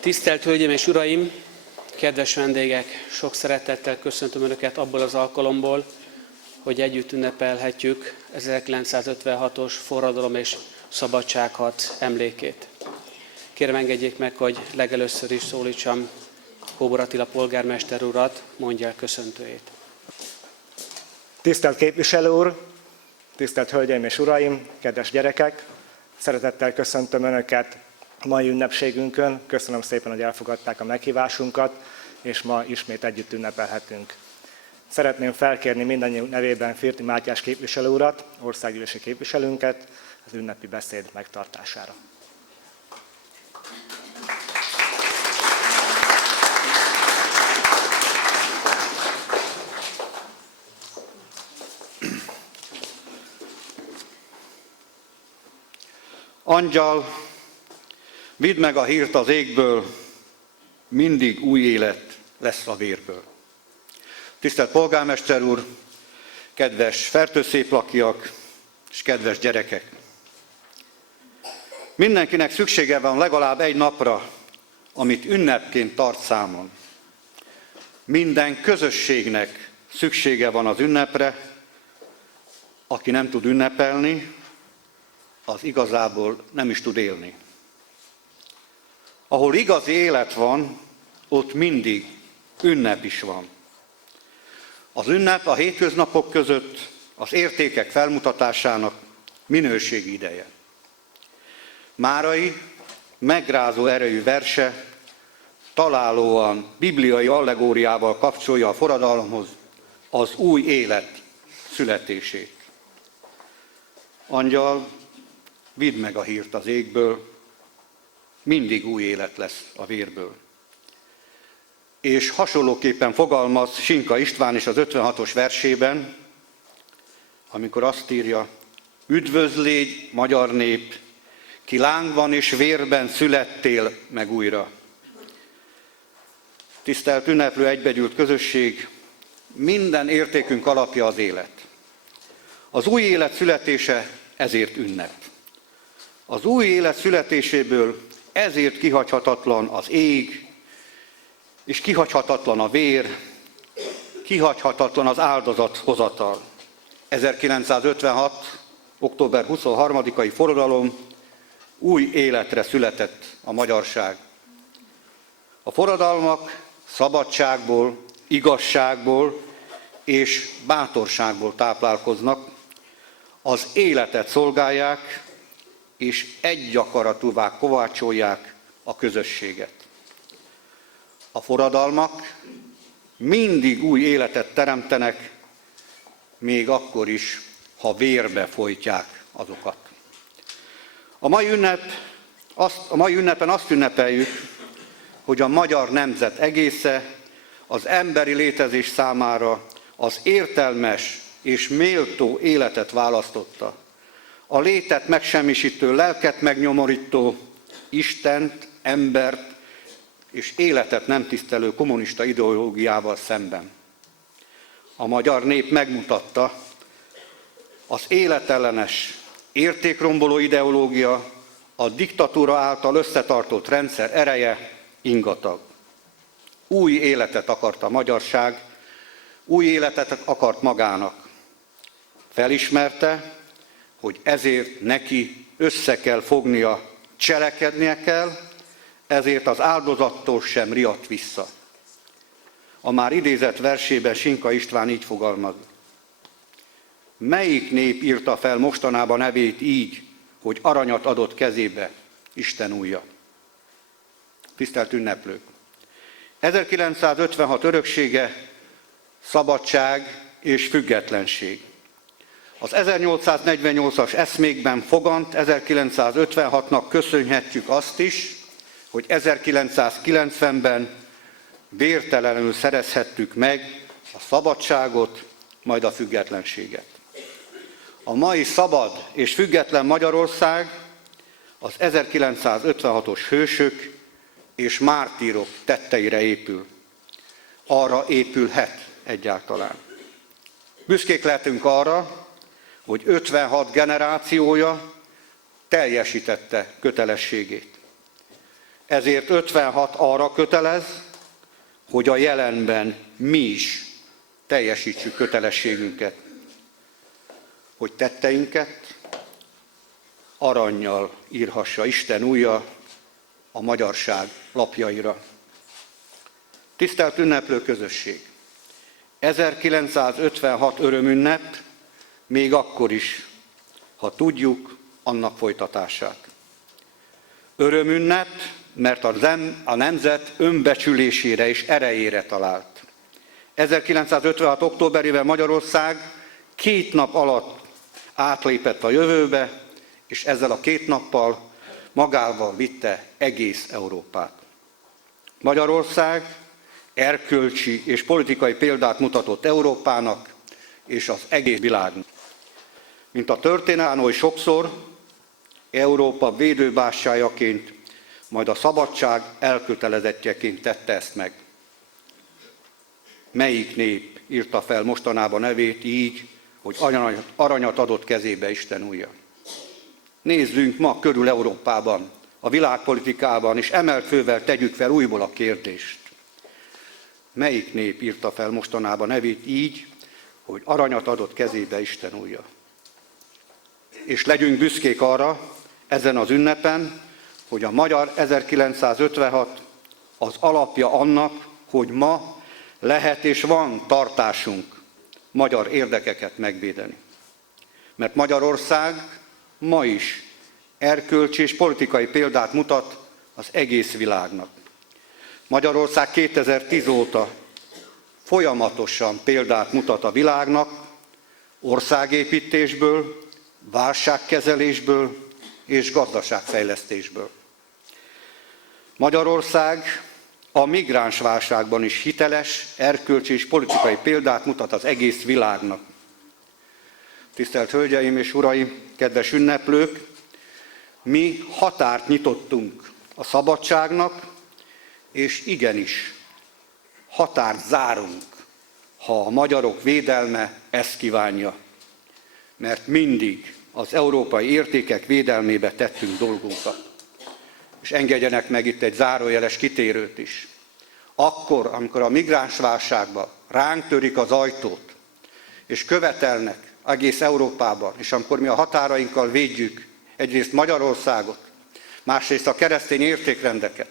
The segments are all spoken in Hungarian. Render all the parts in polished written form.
Tisztelt Hölgyeim és Uraim, kedves vendégek, sok szeretettel köszöntöm Önöket abból az alkalomból, hogy együtt ünnepelhetjük 1956-os forradalom és szabadságharc emlékét. Kérem, engedjék meg, hogy legelőször is szólítsam Kóbor Attila polgármester urat, mondja el köszöntőjét. Tisztelt képviselő úr, tisztelt Hölgyeim és Uraim, kedves gyerekek! Szeretettel köszöntöm Önöket mai ünnepségünkön. Köszönöm szépen, hogy elfogadták a meghívásunkat, és ma ismét együtt ünnepelhetünk. Szeretném felkérni mindannyiunk nevében Firti Mátyás képviselő urat, országgyűlési képviselőnket az ünnepi beszéd megtartására. Angyal, vidd meg a hírt az égből, mindig új élet lesz a vérből. Tisztelt polgármester úr, kedves fertőszéplakiak és kedves gyerekek! Mindenkinek szüksége van legalább egy napra, amit ünnepként tart számon. Minden közösségnek szüksége van az ünnepre, aki nem tud ünnepelni, az igazából nem is tud élni. Ahol igazi élet van, ott mindig ünnep is van. Az ünnep a hétköznapok között az értékek felmutatásának minőségi ideje. Márai megrázó erejű verse találóan bibliai allegóriával kapcsolja a forradalomhoz az új élet születését. Angyal, vidd meg a hírt az égből, mindig új élet lesz a vérből. És hasonlóképpen fogalmaz Sinka István is az 56-os versében, amikor azt írja: üdvözlégy, magyar nép, ki lángban és vérben születtél meg újra. Tisztelt ünneplő egybegyűlt közösség, minden értékünk alapja az élet. Az új élet születése ezért ünnep. Az új élet születéséből ezért kihagyhatatlan az ég, és kihagyhatatlan a vér, kihagyhatatlan az áldozathozatal. 1956. október 23-ai forradalom új életre született a magyarság. A forradalmak szabadságból, igazságból és bátorságból táplálkoznak, az életet szolgálják, és egy akaratúvá kovácsolják a közösséget. A forradalmak mindig új életet teremtenek, még akkor is, ha vérbe folytják azokat. A mai ünnepen azt ünnepeljük, hogy a magyar nemzet egésze az emberi létezés számára az értelmes és méltó életet választotta. A létet megsemmisítő, lelket megnyomorító, Istent, embert és életet nem tisztelő kommunista ideológiával szemben. A magyar nép megmutatta, az életellenes, értékromboló ideológia, a diktatúra által összetartott rendszer ereje ingatag. Új életet akart a magyarság, új életet akart magának. Felismerte, hogy ezért neki össze kell fognia, cselekednie kell, ezért az áldozattól sem riadt vissza. A már idézett versében Sinka István így fogalmaz. Melyik nép írta fel mostanában nevét így, hogy aranyat adott kezébe, Isten ujja? Tisztelt ünneplők! 1956 öröksége szabadság és függetlenség. Az 1848-as eszmékben fogant 1956-nak köszönhetjük azt is, hogy 1990-ben vértelenül szerezhettük meg a szabadságot, majd a függetlenséget. A mai szabad és független Magyarország az 1956-os hősök és mártírok tetteire épül. Arra épülhet egyáltalán. Büszkék lehetünk arra, hogy 56 generációja teljesítette kötelességét. Ezért 56 arra kötelez, hogy a jelenben mi is teljesítsük kötelességünket, hogy tetteinket arannyal írhassa Isten ujja a magyarság lapjaira. Tisztelt ünneplő közösség! 1956 örömünnep még akkor is, ha tudjuk annak folytatását. Örömünnep, mert a nemzet önbecsülésére és erejére talált. 1956. októberében Magyarország 2 nap alatt átlépett a jövőbe, és ezzel a 2 nappal magával vitte egész Európát. Magyarország erkölcsi és politikai példát mutatott Európának és az egész világnak. Mint a történelem oly sokszor, Európa védőbástyájaként, majd a szabadság elkötelezettjeként tette ezt meg. Melyik nép írta fel mostanában nevét így, hogy aranyat adott kezébe Isten ujja? Nézzünk ma körül Európában, a világpolitikában, és emelt fővel tegyük fel újból a kérdést. Melyik nép írta fel mostanában nevét így, hogy aranyat adott kezébe Isten ujja? És legyünk büszkék arra, ezen az ünnepen, hogy a magyar 1956 az alapja annak, hogy ma lehet és van tartásunk magyar érdekeket megvédeni. Mert Magyarország ma is erkölcsi és politikai példát mutat az egész világnak. Magyarország 2010 óta folyamatosan példát mutat a világnak országépítésből, válságkezelésből és gazdaságfejlesztésből. Magyarország a migránsválságban is hiteles, erkölcsi és politikai példát mutat az egész világnak. Tisztelt Hölgyeim és Uraim, kedves ünneplők! Mi határt nyitottunk a szabadságnak, és igenis, határt zárunk, ha a magyarok védelme ezt kívánja. Mert mindig az európai értékek védelmébe tettünk dolgunkat. És engedjenek meg itt egy zárójeles kitérőt is. Akkor, amikor a migránsválságban ránk törik az ajtót, és követelnek egész Európában, és amikor mi a határainkkal védjük egyrészt Magyarországot, másrészt a keresztény értékrendeket,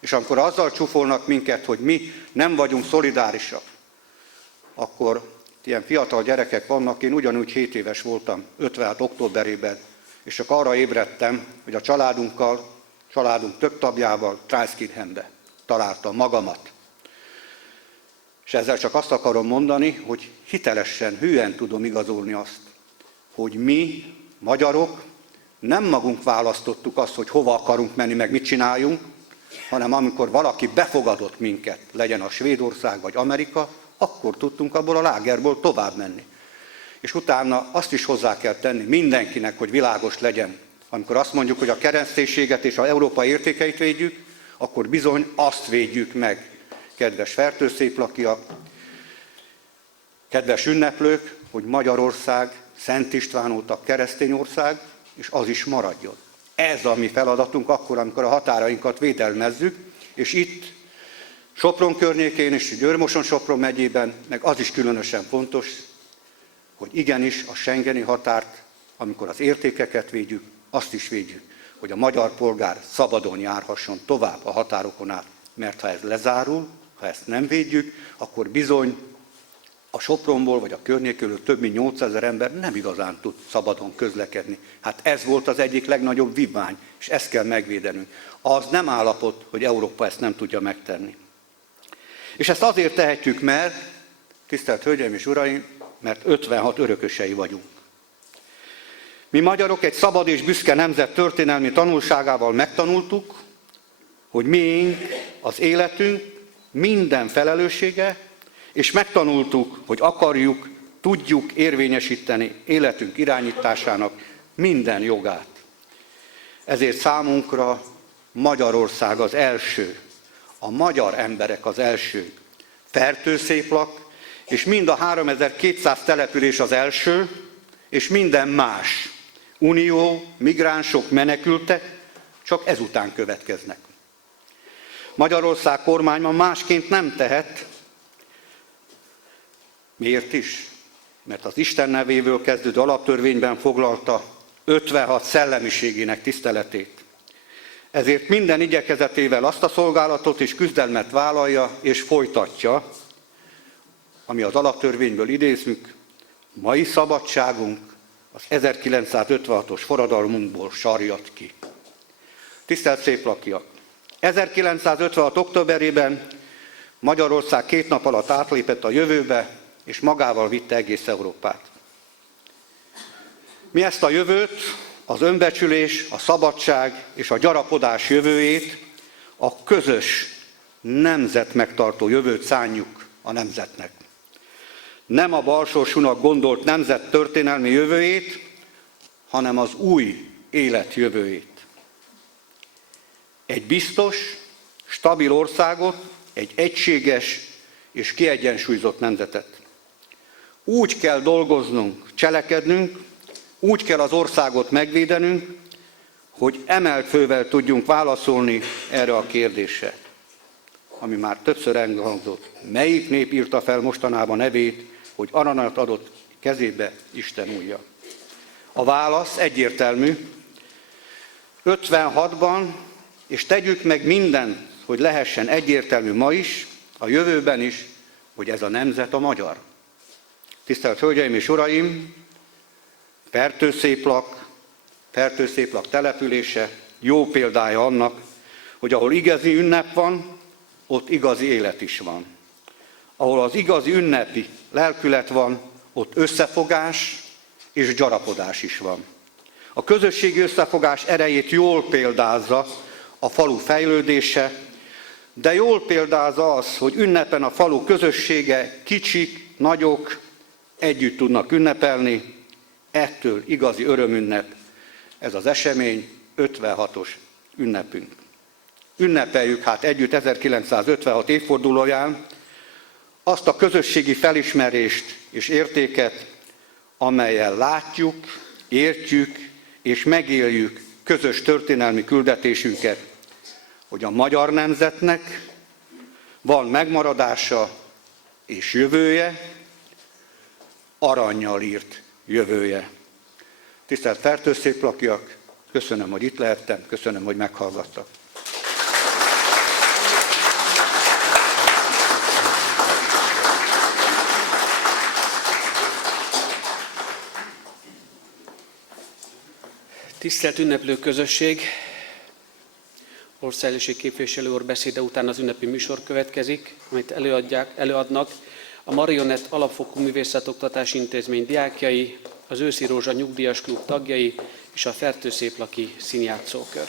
és amikor azzal csúfolnak minket, hogy mi nem vagyunk szolidárisak, akkor ilyen fiatal gyerekek vannak, én ugyanúgy 7 éves voltam 56. októberében, és csak arra ébredtem, hogy a családunk több tagjával Traiskirchenbe találtam magamat. És ezzel csak azt akarom mondani, hogy hitelesen, hűen tudom igazolni azt, hogy mi, magyarok, nem magunk választottuk azt, hogy hova akarunk menni, meg mit csináljunk, hanem amikor valaki befogadott minket, legyen a Svédország vagy Amerika, akkor tudtunk abból a lágerból tovább menni. És utána azt is hozzá kell tenni mindenkinek, hogy világos legyen. Amikor azt mondjuk, hogy a kereszténységet és az európai értékeit védjük, akkor bizony azt védjük meg. Kedves fertőszéplakiak, kedves ünneplők, hogy Magyarország Szent István óta keresztény ország, és az is maradjon. Ez a mi feladatunk akkor, amikor a határainkat védelmezzük, és itt Sopron környékén és Győr-Moson-Sopron megyében, meg az is különösen fontos, hogy igenis a schengeni határt, amikor az értékeket védjük, azt is védjük, hogy a magyar polgár szabadon járhasson tovább a határokon át. Mert ha ez lezárul, ha ezt nem védjük, akkor bizony a Sopronból vagy a környékről több mint 800 ember nem igazán tud szabadon közlekedni. Hát ez volt az egyik legnagyobb vívmány, és ezt kell megvédenünk. Az nem állapot, hogy Európa ezt nem tudja megtenni. És ezt azért tehetjük, mert, tisztelt Hölgyeim és Uraim, mert 56 örökösei vagyunk. Mi magyarok egy szabad és büszke nemzet történelmi tanulságával megtanultuk, hogy miénk az életünk minden felelőssége, és megtanultuk, hogy akarjuk, tudjuk érvényesíteni életünk irányításának minden jogát. Ezért számunkra Magyarország az első, a magyar emberek az első, Fertőszéplak, és mind a 3200 település az első, és minden más, unió, migránsok, menekültek, csak ezután következnek. Magyarország kormánya másként nem tehet. Miért is? Mert az Isten nevéből kezdődő alaptörvényben foglalta 56 szellemiségének tiszteletét. Ezért minden igyekezetével azt a szolgálatot és küzdelmet vállalja és folytatja, ami az alaptörvényből idézünk, mai szabadságunk az 1956-os forradalmunkból sarjad ki. Tisztelt széplakiak! 1956. októberében Magyarország 2 nap alatt átlépett a jövőbe, és magával vitte egész Európát. Mi ezt a jövőt, az önbecsülés, a szabadság és a gyarapodás jövőjét, a közös nemzetmegtartó jövőt szánjuk a nemzetnek. Nem a balsósúnak gondolt nemzet történelmi jövőjét, hanem az új élet jövőjét. Egy biztos, stabil országot, egy egységes és kiegyensúlyozott nemzetet. Úgy kell dolgoznunk, cselekednünk, úgy kell az országot megvédenünk, hogy emelt fővel tudjunk válaszolni erre a kérdésre, ami már többször elhangzott. Melyik nép írta fel mostanában nevét, hogy aranat adott kezébe Isten ujja? A válasz egyértelmű. 56-ban, és tegyük meg mindent, hogy lehessen egyértelmű ma is, a jövőben is, hogy ez a nemzet a magyar. Tisztelt Hölgyeim és Uraim, Fertőszéplak települése jó példája annak, hogy ahol igazi ünnep van, ott igazi élet is van. Ahol az igazi ünnepi lelkület van, ott összefogás és gyarapodás is van. A közösségi összefogás erejét jól példázza a falu fejlődése, de jól példázza az, hogy ünnepen a falu közössége, kicsik, nagyok együtt tudnak ünnepelni, ettől igazi örömünnep. Ez az esemény 56-os ünnepünk. Ünnepeljük hát együtt 1956 évfordulóján azt a közösségi felismerést és értéket, amellyel látjuk, értjük és megéljük közös történelmi küldetésünket, hogy a magyar nemzetnek van megmaradása és jövője, arannyal írt jövője. Tisztelt Fertőszéplakiak, köszönöm, hogy itt lehettem, köszönöm, hogy meghallgattak. Tisztelt ünneplő közösség! Országgyűlési képviselő úr beszéde után az ünnepi műsor következik, amit előadnak a Marionett Alapfokú Művészetoktatási Intézmény diákjai, az Őszi Rózsa Nyugdíjas Klub tagjai és a Fertőszéplaki Színjátszókör.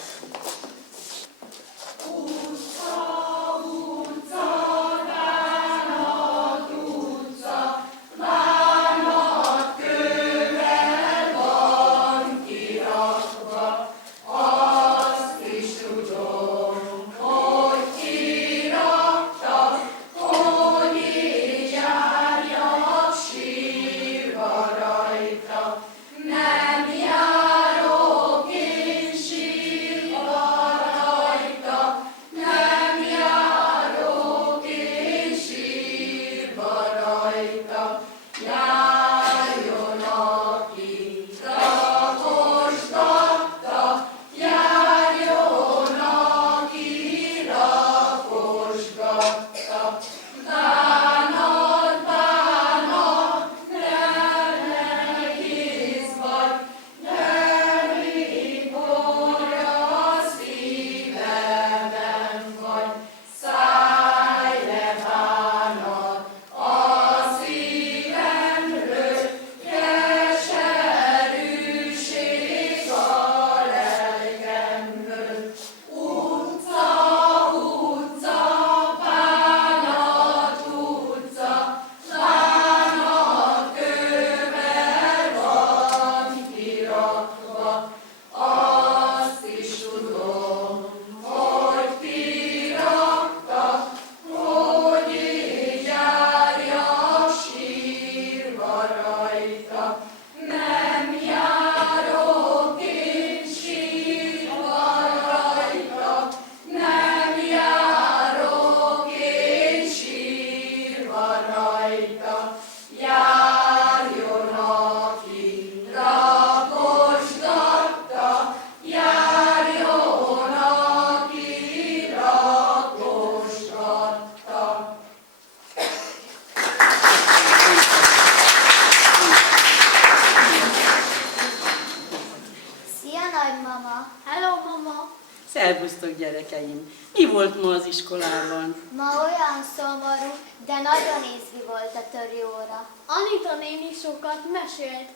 Szervusztok, gyerekeim! Mi volt ma az iskolában? Ma olyan szomorú, de nagyon izgi volt a törőóra. Anita néni sokat mesélt.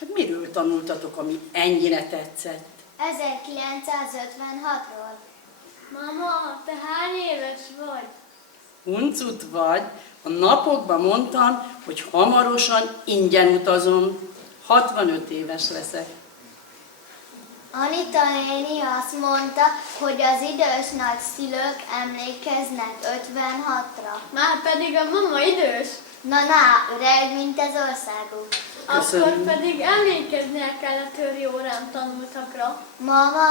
Hát miről tanultatok, ami ennyire tetszett? 1956-ról. Mama, te hány éves vagy? Huncut vagy? A napokban mondtam, hogy hamarosan ingyen utazom. 65 éves leszek. Anita néni azt mondta, hogy az idős nagyszülők emlékeznek 56-ra. Már pedig a mama idős. Na, öreg, mint az országunk. Köszönöm. Akkor pedig emlékeznie kell a törőórán tanultakra. Mama,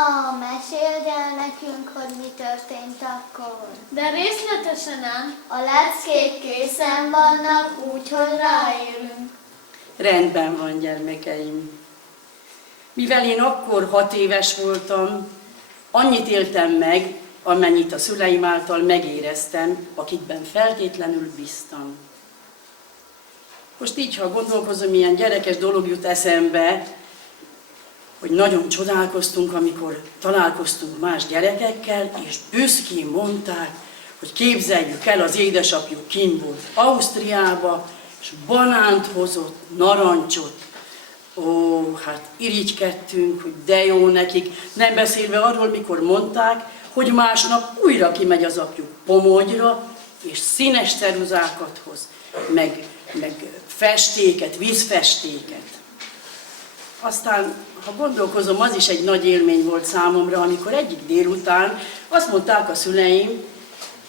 meséld el nekünk, hogy mi történt akkor. De részletesen nem. A leckék készen vannak, úgyhogy ráérünk. Rendben van, gyermekeim. Mivel én akkor 6 éves voltam, annyit éltem meg, amennyit a szüleim által megéreztem, akikben feltétlenül bíztam. Most így, ha gondolkozom, ilyen gyerekes dolog jut eszembe, hogy nagyon csodálkoztunk, amikor találkoztunk más gyerekekkel, és büszkén mondták, hogy képzeljük el, az édesapjuk kint volt Ausztriába, és banánt hozott, narancsot. Ó, hát irigykedtünk, hogy de jó nekik, nem beszélve arról, mikor mondták, hogy másnap újra kimegy az apjuk Pomogyra, és színes ceruzákat hoz, meg festéket, vízfestéket. Aztán, ha gondolkozom, az is egy nagy élmény volt számomra, amikor egyik délután azt mondták a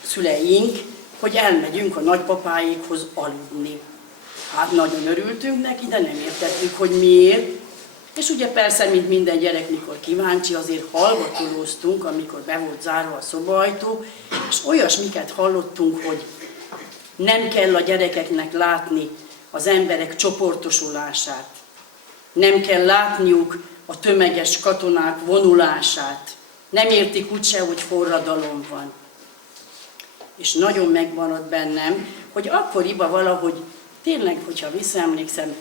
szüleink, hogy elmegyünk a nagypapáékhoz aludni. Hát nagyon örültünk neki, de nem értettük, hogy miért. És ugye persze, mint minden gyerek, mikor kíváncsi, azért hallgatolóztunk, amikor be volt zárva a szobaajtó, és olyasmiket hallottunk, hogy nem kell a gyerekeknek látni az emberek csoportosulását. Nem kell látniuk a tömeges katonák vonulását. Nem értik úgyse, hogy forradalom van. És nagyon megmaradt bennem, hogy akkoriban valahogy, tényleg, hogyha visszaemlékszem,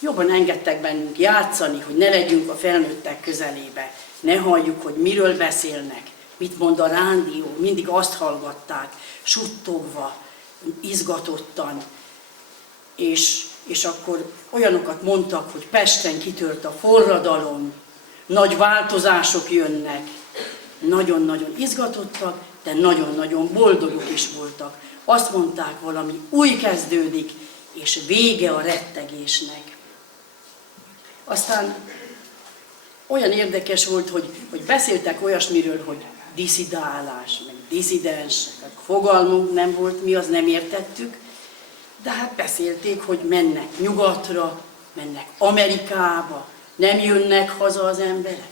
Jobban engedtek bennünk játszani, hogy ne legyünk a felnőttek közelébe. Ne halljuk, hogy miről beszélnek, mit mond a rádió, mindig azt hallgatták, suttogva, izgatottan. És akkor olyanokat mondtak, hogy Pesten kitört a forradalom, nagy változások jönnek. Nagyon-nagyon izgatottak, de nagyon-nagyon boldogok is voltak. Azt mondták, valami új kezdődik, és vége a rettegésnek. Aztán olyan érdekes volt, hogy beszéltek olyasmiről, hogy diszidálás, meg diszidens, fogalmunk nem volt, mi az nem értettük, de hát beszélték, hogy mennek nyugatra, mennek Amerikába, nem jönnek haza az emberek.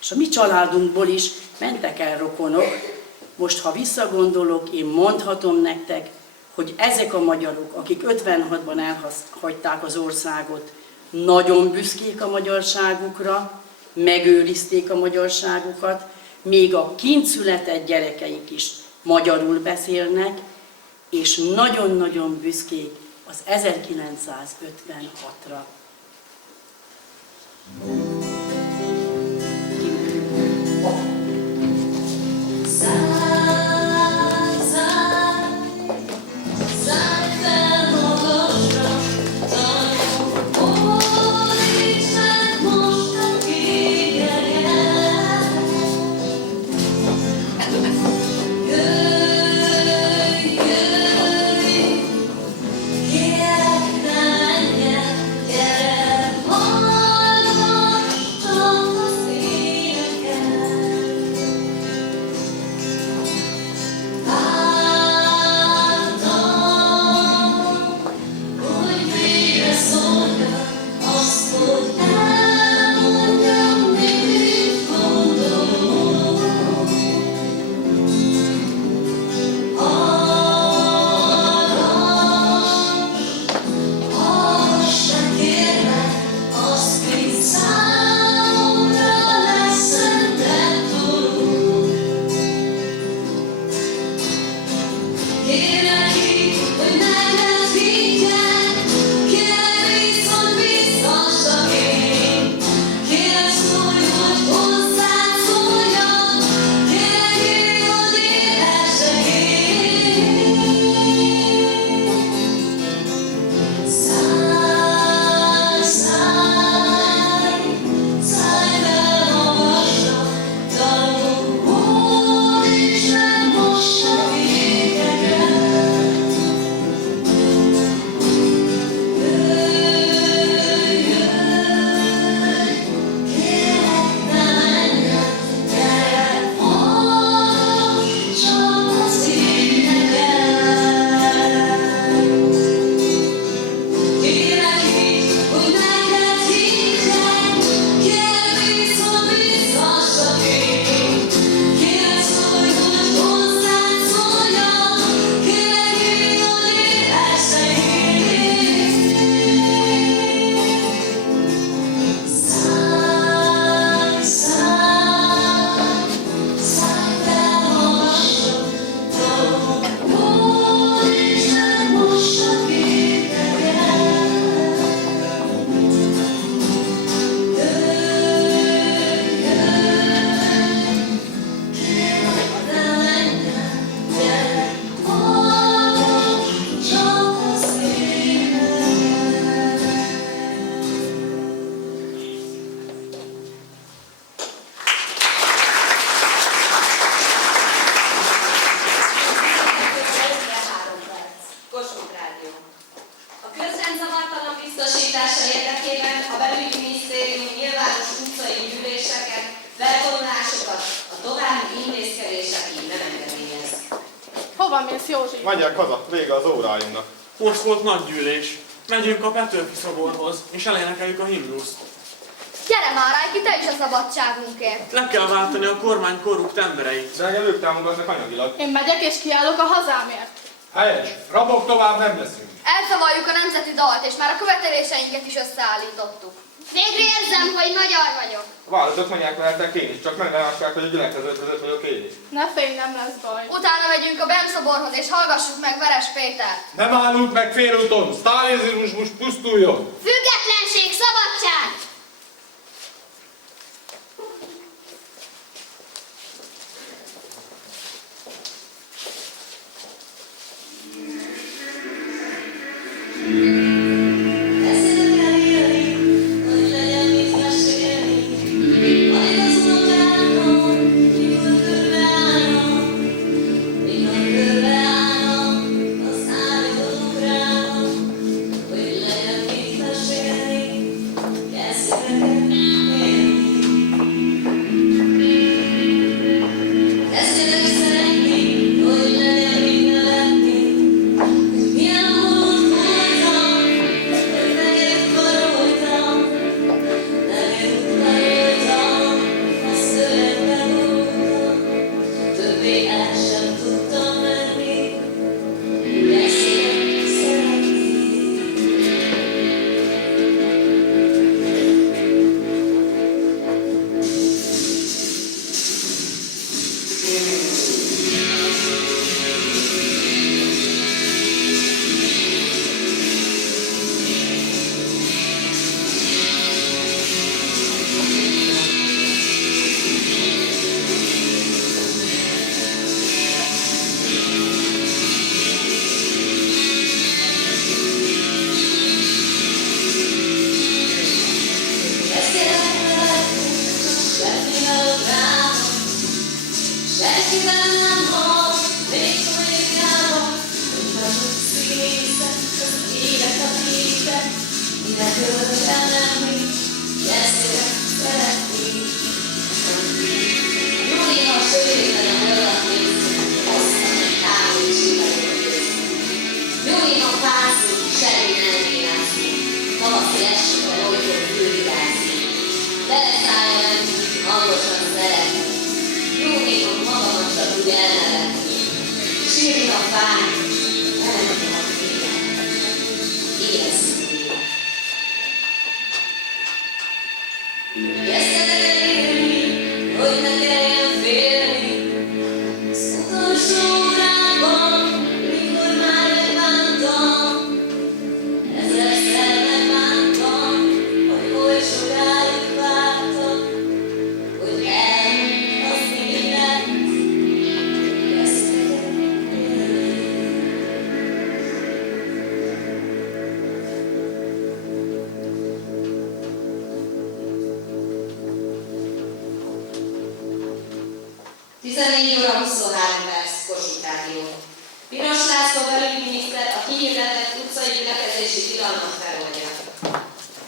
És a mi családunkból is mentek el rokonok. Most, ha visszagondolok, én mondhatom nektek, hogy ezek a magyarok, akik 56-ban elhagyták az országot, nagyon büszkék a magyarságukra, megőrizték a magyarságukat, még a kint született gyerekeik is magyarul beszélnek, és nagyon-nagyon büszkék az 1956-ra. Hova mész, Józsi? Menjek haza, vége az óráimnak. Most volt nagy gyűlés. Megyünk a Petőfi szoborhoz, és elénekeljük a himnuszt. Gyere már, Rájki, te is a szabadságunkért! Le kell váltani a kormány korrupt embereit. De engem ők támogatnak anyagilag. Én megyek és kiállok a hazámért. Helyes, rabok tovább nem leszünk. Elszavaljuk a nemzeti dalt, és már a követeléseinket is összeállítottuk. Végre érzem, hogy magyar vagyok. Vállalatot mondják lehetek én is, csak meg ne lássák, hogy a gyülekezetvezet vagyok én is. Ne félj, nem lesz baj. Utána megyünk a Bem-szoborhoz, és hallgassuk meg Veres Pétert. Nem állunk meg félúton, sztálinizmus pusztuljon! Független szabadság!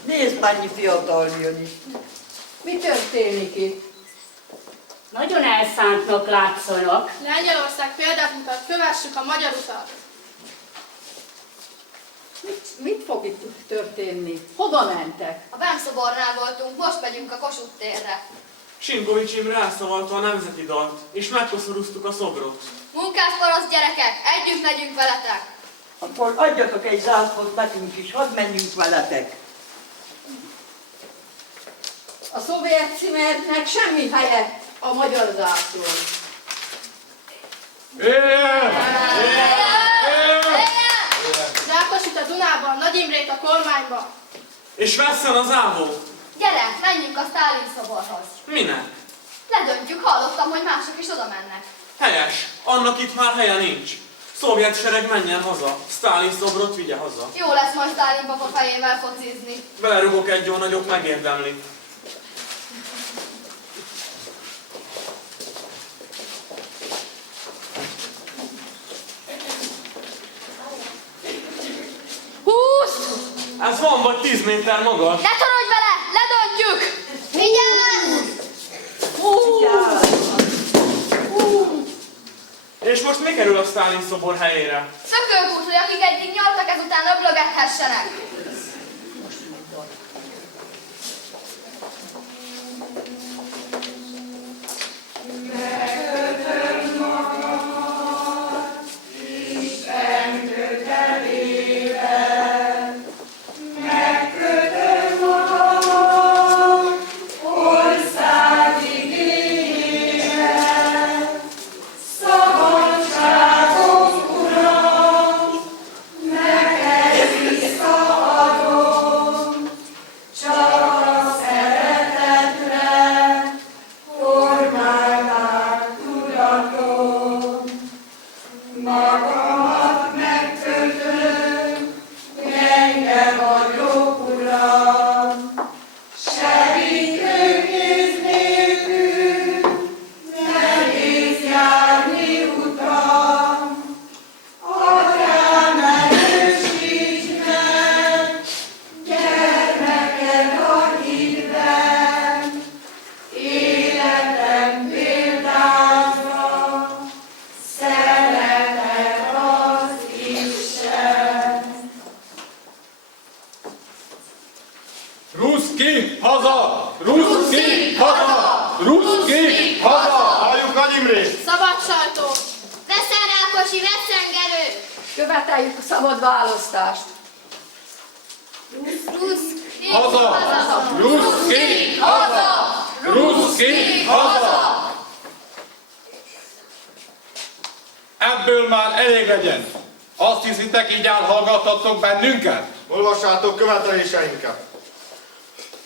Nézd, mennyi fiatal jön itt. Mi történik itt? Nagyon elszántnak látszanak. Lengyelország példát mutat, kövessük a magyar utat. Mit fog itt történni? Hova mentek? A Bem-szobornál voltunk, most megyünk a Kossuth térre. Sinkovics Imre elszavalta a nemzeti dalt, és megkoszorúztuk a szobrot. Munkásparaszt gyerekek, együtt megyünk veletek. Akkor adjatok egy zászlót nekünk is, hadd menjünk veletek. A szovjet címernek semmi helye a magyar zászlón. Rákos itt a Dunában, Nagy Imrét a kormányba. És vesszen az ávó! Gyere, menjünk a Sztálin szoborhoz. Minek? Ledöntjük, hallottam, hogy mások is oda mennek. Helyes, annak itt már helye nincs. Szovjet sereg menjen haza, Sztálin szobrot vigye haza. Jó lesz majd Sztálin papa fejével focizni. Belerugok egy jó nagyot, megérdemli. Ez van vagy 10 méter magas? Ne torodj vele! Ledöntjük! Vigyázz! És most mi kerül a Sztálin szobor helyére? Szökőkút, hogy akik eddig nyaltak, ezután öblögethessenek. tűrést! Szabad sajtó! Veszel Rákosi, vesszengerő! Követeljük a szabad választást. Ruszki! Haza! Ruszki! Haza! Ruszki! Haza! Ebből már elég legyen. Azt hiszitek, így elhallgathatok bennünket? Olvassátok követeléseinket.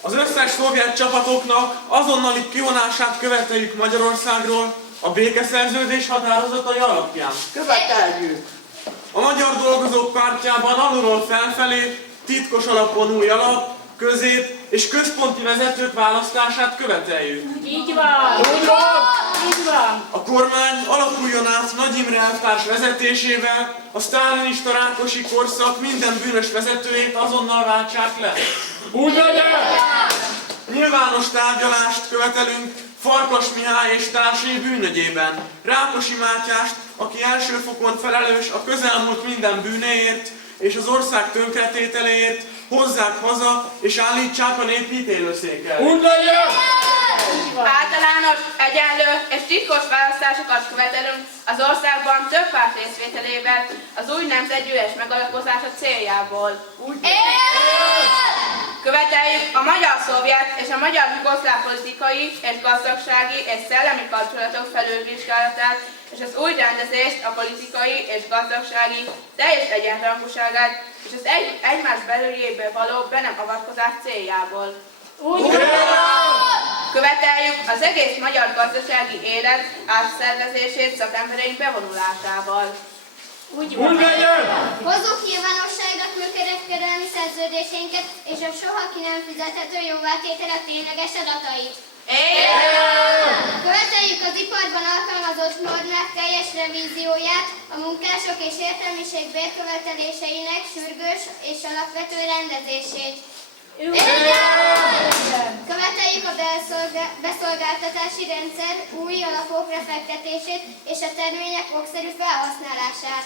Az összes szovjet csapatoknak azonnali kivonását követeljük Magyarországról a békeszerződés határozatai alapján. Követeljük! A Magyar Dolgozók Pártjában alulról felfelé titkos alapon új alap, közép és központi vezetők választását követeljük. Így van! Így van! A kormány alakuljon át Nagy Imre elvtárs vezetésével, a sztálinista Rákosi korszak minden bűnös vezetőjét azonnal váltsák le. Úgy legyen! Nyilvános tárgyalást követelünk Farkas Mihály és társai bűnügyében. Rákosi Mátyást, aki első fokon felelős a közelmúlt minden bűnéért és az ország tönkretételéért, hozzák haza és állítsák a nép ítélőszékkel. Úgy legyen! Általános, egyenlő és titkos választásokat követelünk az országban több párt részvételével az új nemzetgyűlés megalapozása céljából. Követeljük a magyar-szovjet és a magyar-jugoszláv politikai és gazdagsági és szellemi kapcsolatok felülvizsgálatát és az új rendezést a politikai és gazdasági teljes egyenrangúságát és az egymás belüljébe való be nem avatkozás céljából. Követeljük az egész magyar gazdasági élet átszervezését szakembereink bevonulásával. Úgy legyen! Hozzuk nyilvánosságra külkereskedelmi szerződéseinket és a soha ki nem fizethető jóvátételek tényleges adatait. Követeljük az iparban alkalmazott normák teljes revízióját, a munkások és értelmiség bérköveteléseinek sürgős és alapvető rendezését. Követeljük a beszolgáltatási rendszer új alapokra fektetését és a termények okszerű felhasználását.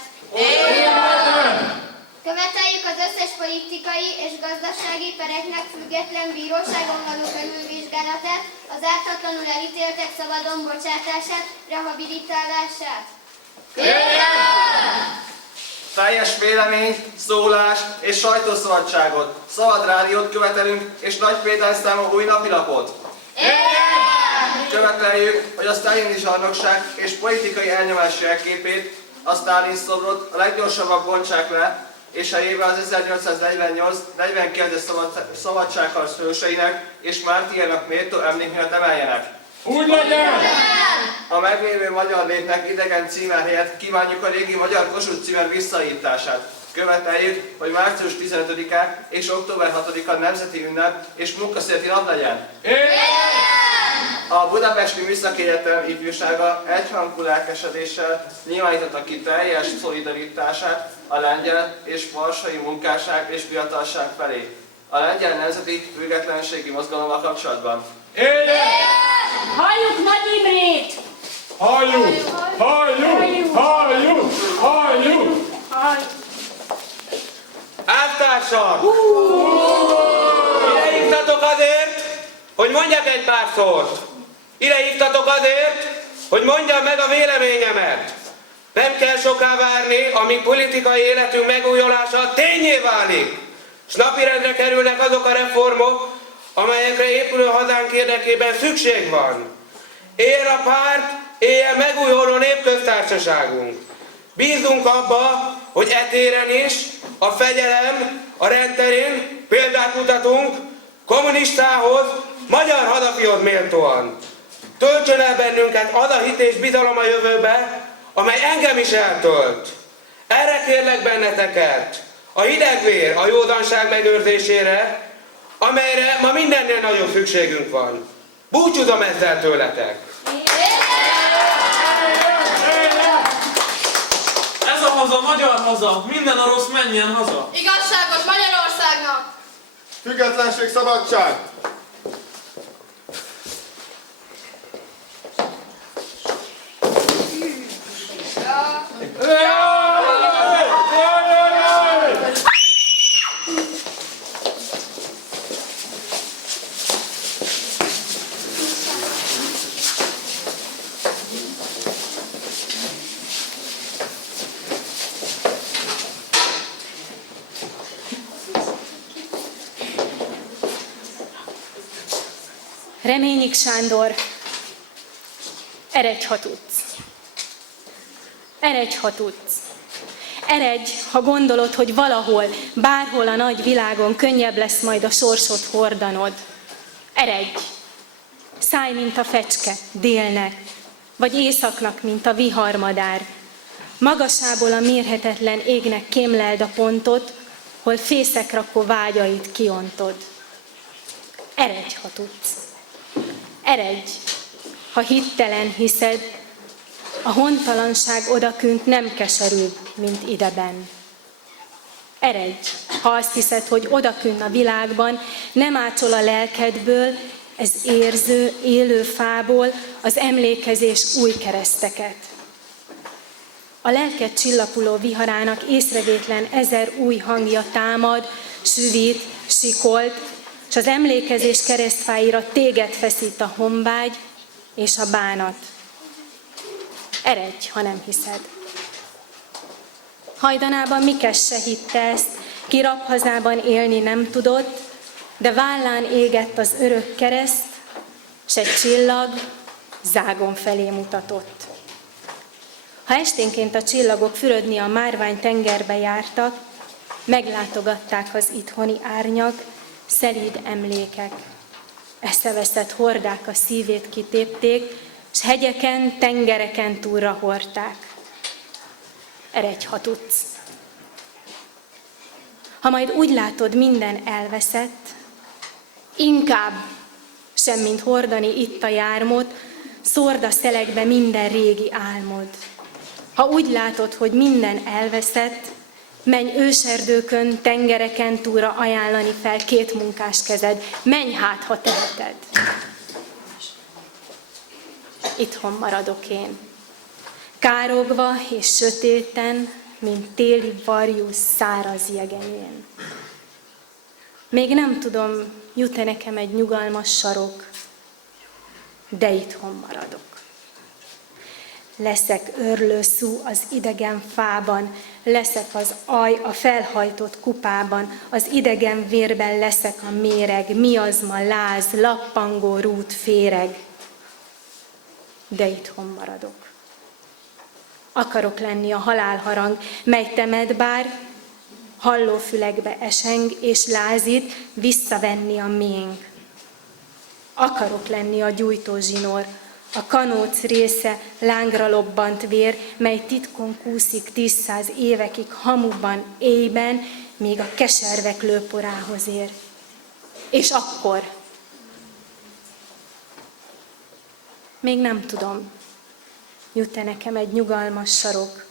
Követeljük az összes politikai és gazdasági pereknek független bíróságon való felülvizsgálatát, az ártatlanul elítéltek szabadon bocsátását, rehabilitálását. Teljes vélemény, szólás és sajtószabadságot, szabad rádiót követelünk és Nagy Péter számú új napilapot. Követeljük, hogy a sztálini zsarnokság és politikai elnyomás jelképét, a Sztálin szobrot a leggyorsabban bontsák le, és helyébe az 1848-49-es szabadságharc hőseinek és mártírjának méltó emlékművet emeljenek. Úgy legyen! A meglévő magyar népnek idegen címer helyett kívánjuk a régi magyar Kossuth címer visszaállítását. Követeljük, hogy március 15-e és október 6-a nemzeti ünnep és munkaszüneti nap legyen. A Budapesti Műszaki Egyetem ifjúsága egyhangú lelkesedéssel nyilvánította ki teljes szolidaritását a lengyel és varsói munkásság és fiatalság felé. A lengyel nemzeti függetlenségi mozgalommal kapcsolatban. Halljuk Nagy Imrét! Halljuk! Halljuk! Halljuk! Halljuk! Elvtársak! Ide hívtatok azért, hogy mondjak egy pár szót. Ide hívtatok azért, hogy mondjam meg a véleményemet. Nem kell soká várni, amíg politikai életünk megújulása tényé válik, s napirendre kerülnek azok a reformok, amelyekre épülő hazánk érdekében szükség van. Éljen a párt, éljen megújuló népköztársaságunk. Bízunk abba, hogy etéren is, a fegyelem, a rendterén példát mutatunk kommunistához, magyar hazafihoz méltóan. Töltsön el bennünket az a hit és bizalom a jövőbe, amely engem is eltölt. Erre kérlek benneteket, a hidegvér, a józanság megőrzésére, amelyre ma mindennél nagyobb szükségünk van. Búcsúzom ezzel tőletek! Ez a haza, magyar haza, minden a rossz menjen haza. Igazságos Magyarországnak! Függetlenség, szabadság! Reményik Sándor, eredj, ha tudsz. Eredj, ha tudsz. Eredj, ha gondolod, hogy valahol, bárhol a nagy világon könnyebb lesz majd a sorsot hordanod. Eredj! Szállj, mint a fecske, délnek, vagy északnak, mint a viharmadár. Magasából a mérhetetlen égnek kémleld a pontot, hol fészekrakó vágyait kiontod. Eredj, ha tudsz. Eredj, ha hittelen hiszed, a hontalanság odakünt nem keserűbb, mint ideben. Eredj, ha azt hiszed, hogy odakünt a világban nem átsol a lelkedből, ez érző, élő fából az emlékezés új kereszteket. A lelked csillapuló viharának észrevétlen ezer új hangja támad, süvít, sikolt, és az emlékezés keresztfáira téged feszít a honvágy és a bánat. Eredj, ha nem hiszed. Hajdanában Mikes se hitte ezt, ki rabhazában élni nem tudott, de vállán égett az örök kereszt, s egy csillag zágon felé mutatott. Ha esténként a csillagok fürödni a márvány tengerbe jártak, meglátogatták az itthoni árnyak, szelíd emlékek. Eszeveszett hordák a szívét kitépték, s hegyeken, tengereken túlra hordták. Eredj, ha tudsz. Ha majd úgy látod, minden elveszett, inkább sem, mint hordani itt a jármot, szórd a szelekbe minden régi álmod. Ha úgy látod, hogy minden elveszett, menj őserdőkön, tengereken túlra ajánlani fel két munkás kezed. Menj hát, ha teheted. Itthon maradok én. Károgva és sötéten, mint téli varjú száraz jegenyén. Még nem tudom, jut-e nekem egy nyugalmas sarok, de itthon maradok. Leszek örlőszú az idegen fában, leszek az aj a felhajtott kupában, az idegen vérben leszek a méreg, miazma, láz, lappangó rút féreg. De itthon maradok. Akarok lenni a halálharang, mely temed bár, hallófülekbe eseng és lázít, visszavenni a méng. Akarok lenni a gyújtó zsinór, a kanóc része lángra lobbant vér, mely titkon kúszik 10-100 évekig hamuban, éjben, míg a keservek lőporához ér. És akkor még nem tudom, jut-e nekem egy nyugalmas sarok,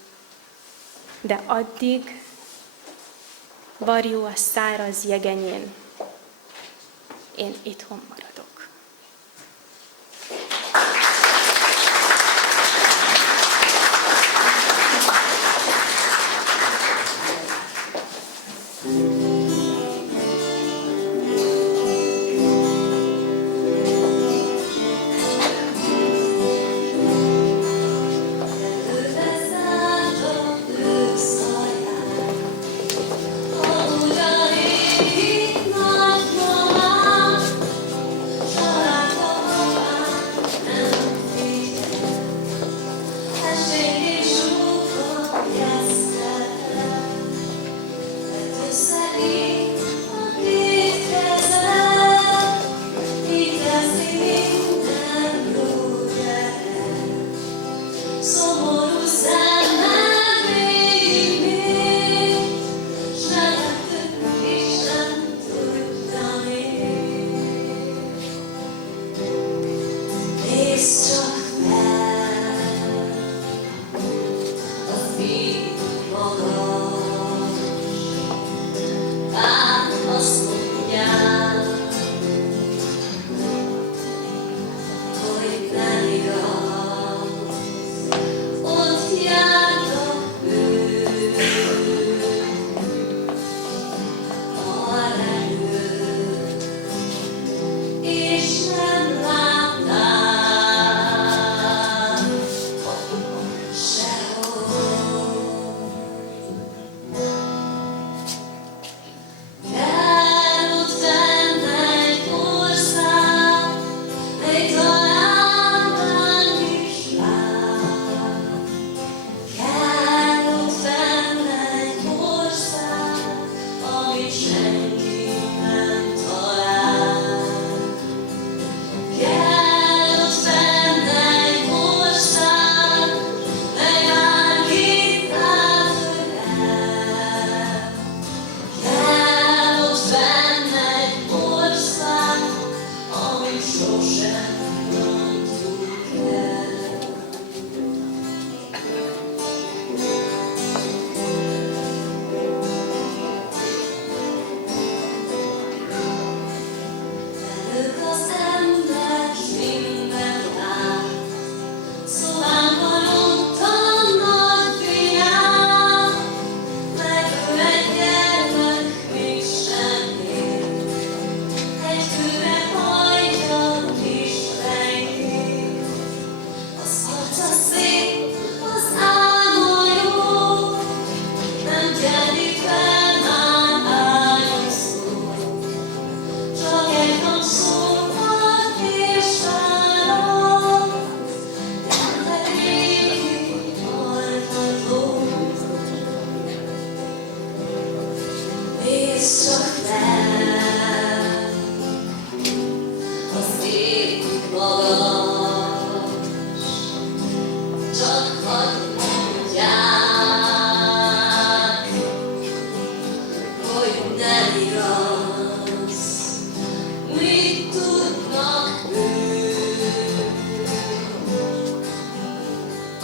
de addig varjú a száraz jegenyén, én itthon maradok.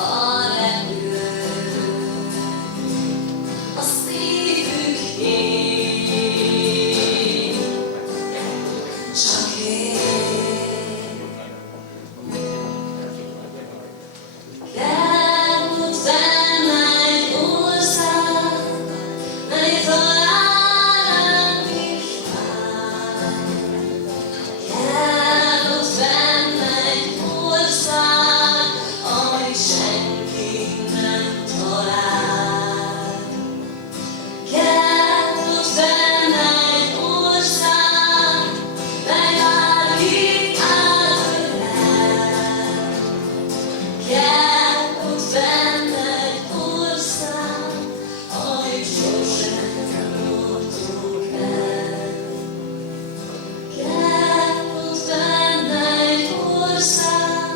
a repülő, a szívük ég, csak ég. Elmúlt fenn egy ország, mely talán István. Elmúlt fenn egy ország, amit senki nem talál. Elmúlt fenn egy ország, mely már itt áll. Elmúlt fenn egy ország, amit sosem nyomtunk el. Elmúlt fenn egy ország,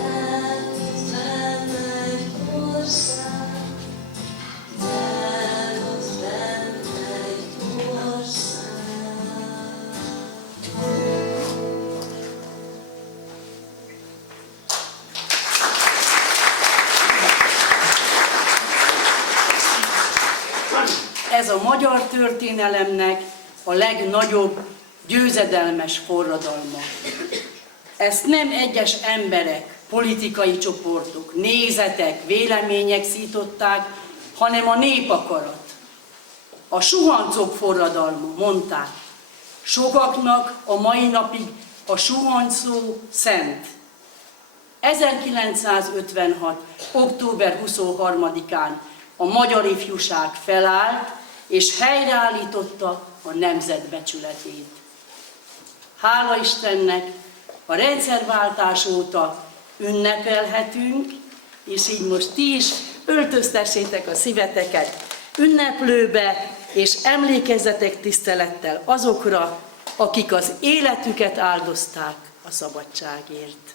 elmúlt fenn egy ország, elmúlt fenn egy ország. Ez a magyar történelemnek a legnagyobb győzedelmes forradalma. Ezt nem egyes emberek, politikai csoportok, nézetek, vélemények szították, hanem a népakarat. A suhancok forradalma, mondták. Sokaknak a mai napig a suhanc szó szent. 1956. október 23-án a magyar ifjúság felállt, és helyreállította a nemzet becsületét. Hála Istennek, a rendszerváltás óta ünnepelhetünk, és így most ti is öltöztessétek a szíveteket ünneplőbe, és emlékezzetek tisztelettel azokra, akik az életüket áldozták a szabadságért.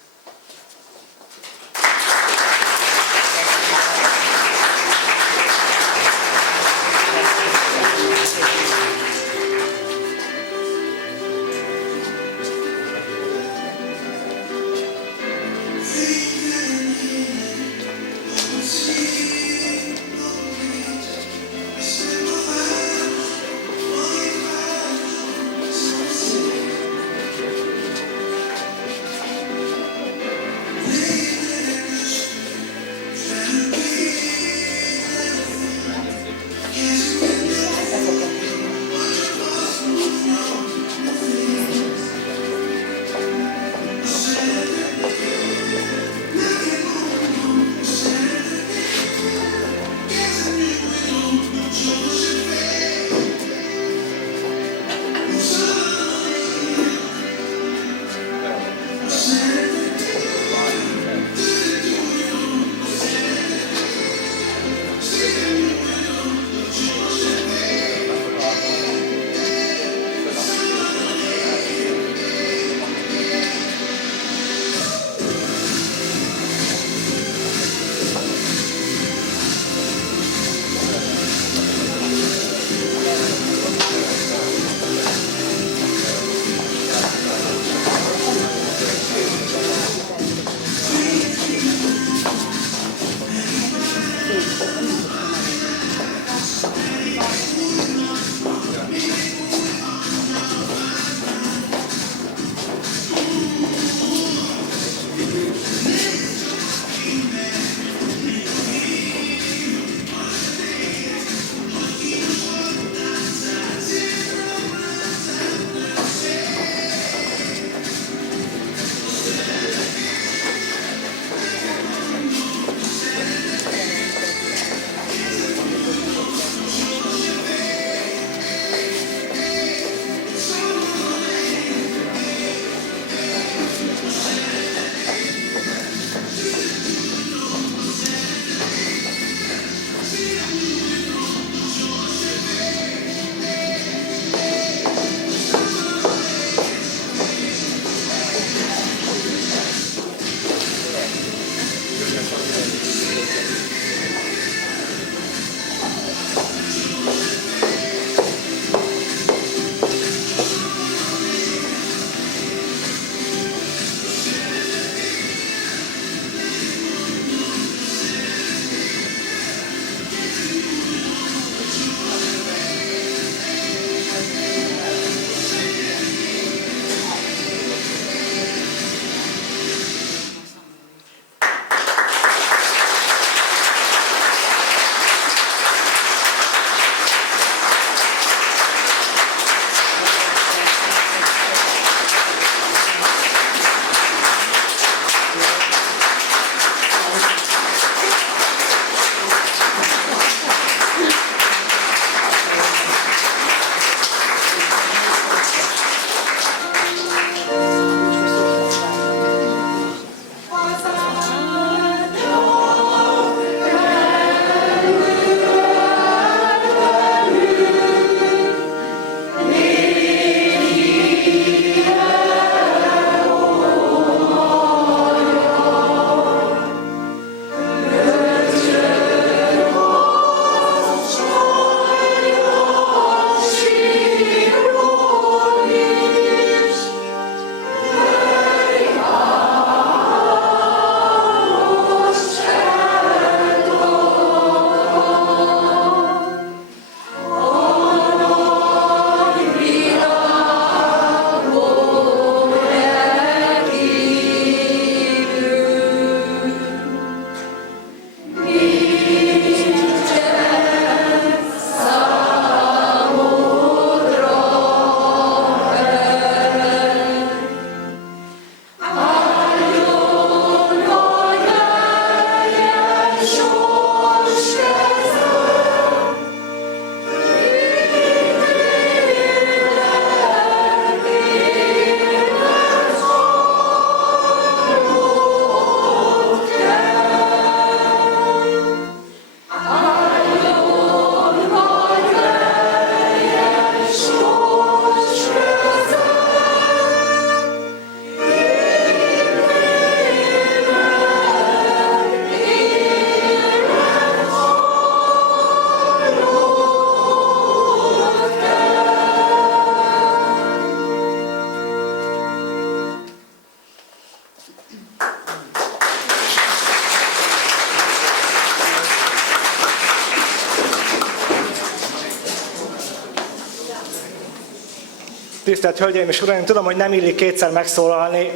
Tisztelt Hölgyeim és Uraim, tudom, hogy nem illik kétszer megszólalni,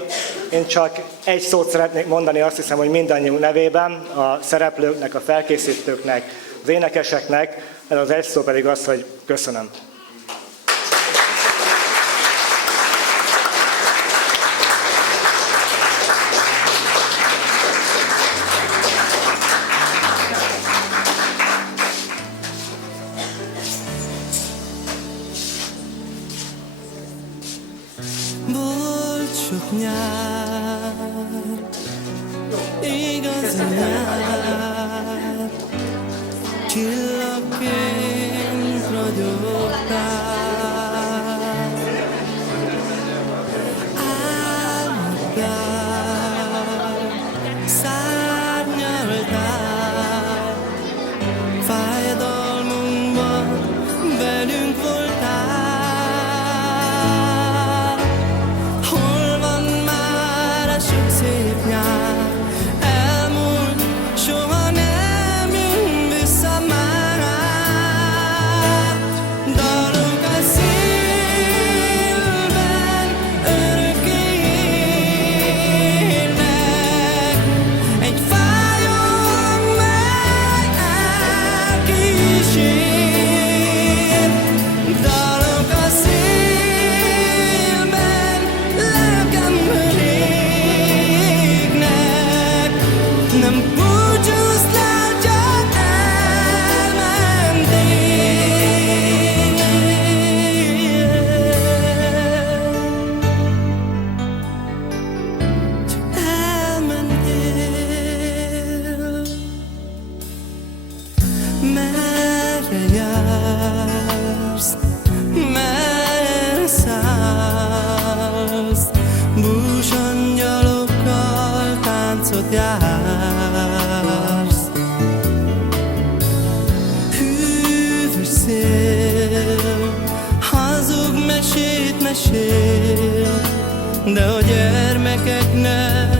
én csak egy szót szeretnék mondani, azt hiszem, hogy mindannyiunk nevében, a szereplőknek, a felkészítőknek, az énekeseknek, ez az egy szó pedig az, hogy köszönöm. Volt sok nyár, igazi nyár, csillagként ragyogtál, álmodtál, szárnyaltál, fájdalmunkban velünk voltál. Szép nyár, elmúlt, soha nem jön vissza már. Dalok a szívben örökké élnek, egy fájdalom, mely elkísér. Dalok a szívben, lelkemből nem búcsúztál, csak elmentél. Csak elmentél. Merre jársz, merre szállsz, búsangyalokkal táncot jársz. Hűvös szél, hazug mesét mesél, de a gyermekeknek